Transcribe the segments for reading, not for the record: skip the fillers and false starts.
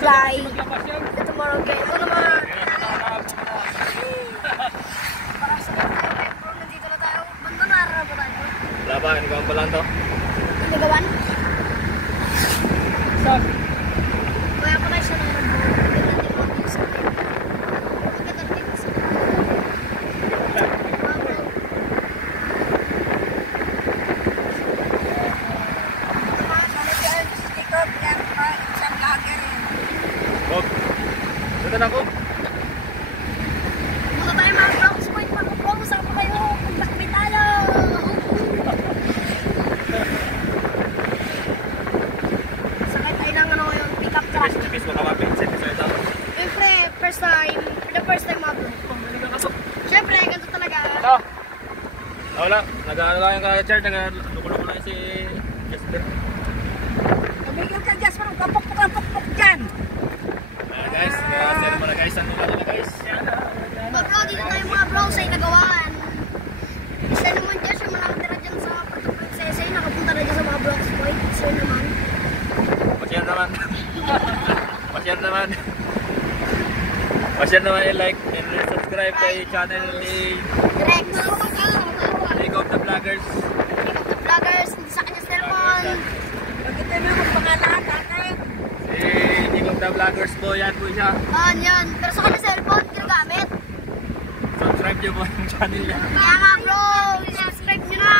Fly. Tomorrow kayo. Ito naman. Para sa bro, nandito na tayo. Banda na po tayo. Wala ba? Inigawan pa lang to? Inigawan? Saan? Kaya pa tayo siya ng Dito na ako. Punta tayo mga vlogs point mga bro. Saan pa kayo? Magtakbi tayo. Sakay tayo ng ano ngayon, pick up truck. Chipis mo kapapit. Siyempre, first time. For the first time mga bro. Siyempre, ganito talaga. Ito. Wala. Nag-ano lang yung ka-chair. Nag-lukulo lang si Jasper. Kamigil ka, Jasper. Kapok-kapok dyan. Guys, sir mo na guys. Ano na guys? Mga bro, dito tayo mga bro sa Inagawan. Isa naman dyan siya nakatira dyan sa Puerto Princesa. Nakapunta na dyan sa mga vlogs point. Isa naman. Pasyan naman. Pasyan naman. Pasyan naman i-like and subscribe kay channel ni Rex. League of the Vloggers. League of the Vloggers. Hindi sa kanya cellphone. Bakit tayo mo pangalan natin? Si League of the Vloggers po, yan po siya. Yan. Pero sa kanya cellphone, ginagamit. Subscribe nyo po yung channel niya. Kaya nga bro, subscribe nyo na.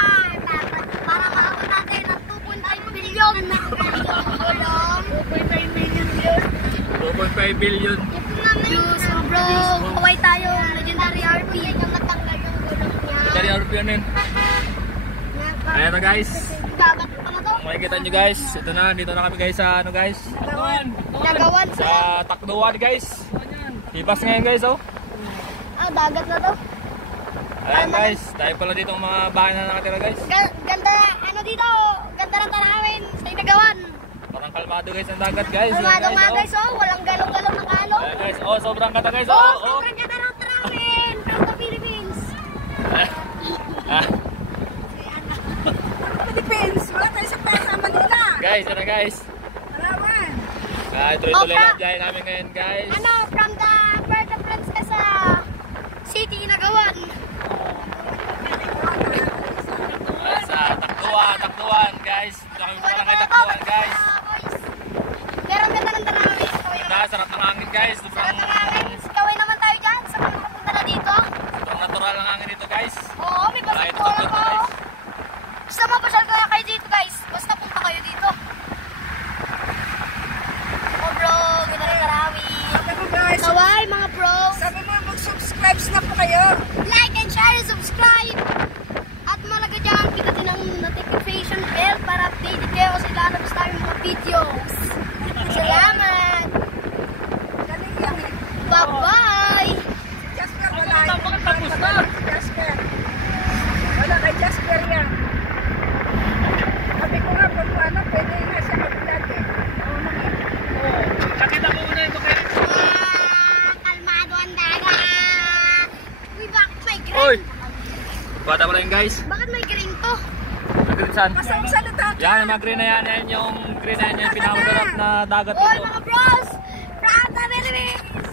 Para makapun natin ang 2.5 billion. 2.5 billion views. 2.5 billion. Views bro. Kaway tayo. Legendary RP. Dari RP yan yun. Ayan na guys. Gagat pa na to. Makikita nyo guys. Ito na, dito na kami guys sa ano guys. Nagawan Sa Takduan guys. Hibas ngayon guys oh. dagat na to. Ayan guys, tayo pala dito ang mga bahay na nakatira guys. Ganda, ano dito, ganda ng tanawin sa Inagawan. Parang kalmado guys ang dagat guys. Kalmado nga guys, walang galong-galong ng alon. Ayan guys, oh sobrang kata guys. Sobrang ganda ng tanawin from the Philippines. Philippines. Wala tayo sa Pesa, Manila. Guys, ano guys? Palawan. Tuloy-tuloy lang dyan namin ngayon guys. Ano, from the Puerto Princesa City, Inagawan. Sa Takduan guys. Dito kami parang kay Takduan guys. Pero ang ganda ng tanawin. Sarap ng hangin guys. Sarap ng hangin. Kaway naman tayo dyan sa mga kapunta na dito. Sobrang natural ang hangin dito guys. Oo, may basketball ako. Basta mapasyal kaya kayo dito guys. Basta punta kayo dito. Oh bro, ganda ng tanawin. Sabi mo guys, Kaway mga bro. sabi mo mag-subscribe na po kayo. Like and share and subscribe. At malaga dyan, kita din ang notification bell para updated kayo kasi lalabas tayo mga videos. Salamat! Galing yan eh. Bye-bye! Jasper, wala yan. Tapos na. Jasper. Wala kay Jasper yan. Sabi ko nga, pag ano, pwede nga siya mag-vlog eh. Nakita ko muna ito kayo. Kalmado ang dagat! Uy, bakit may green? Oy! Bata ko lang guys. Bakit may green to? Green saan? Masang salita ka. Yan, yung mga green na yan. Yan yung green na yan. Yung pinakamasarap na dagat Uy, dito. mga bros! From the Philippines!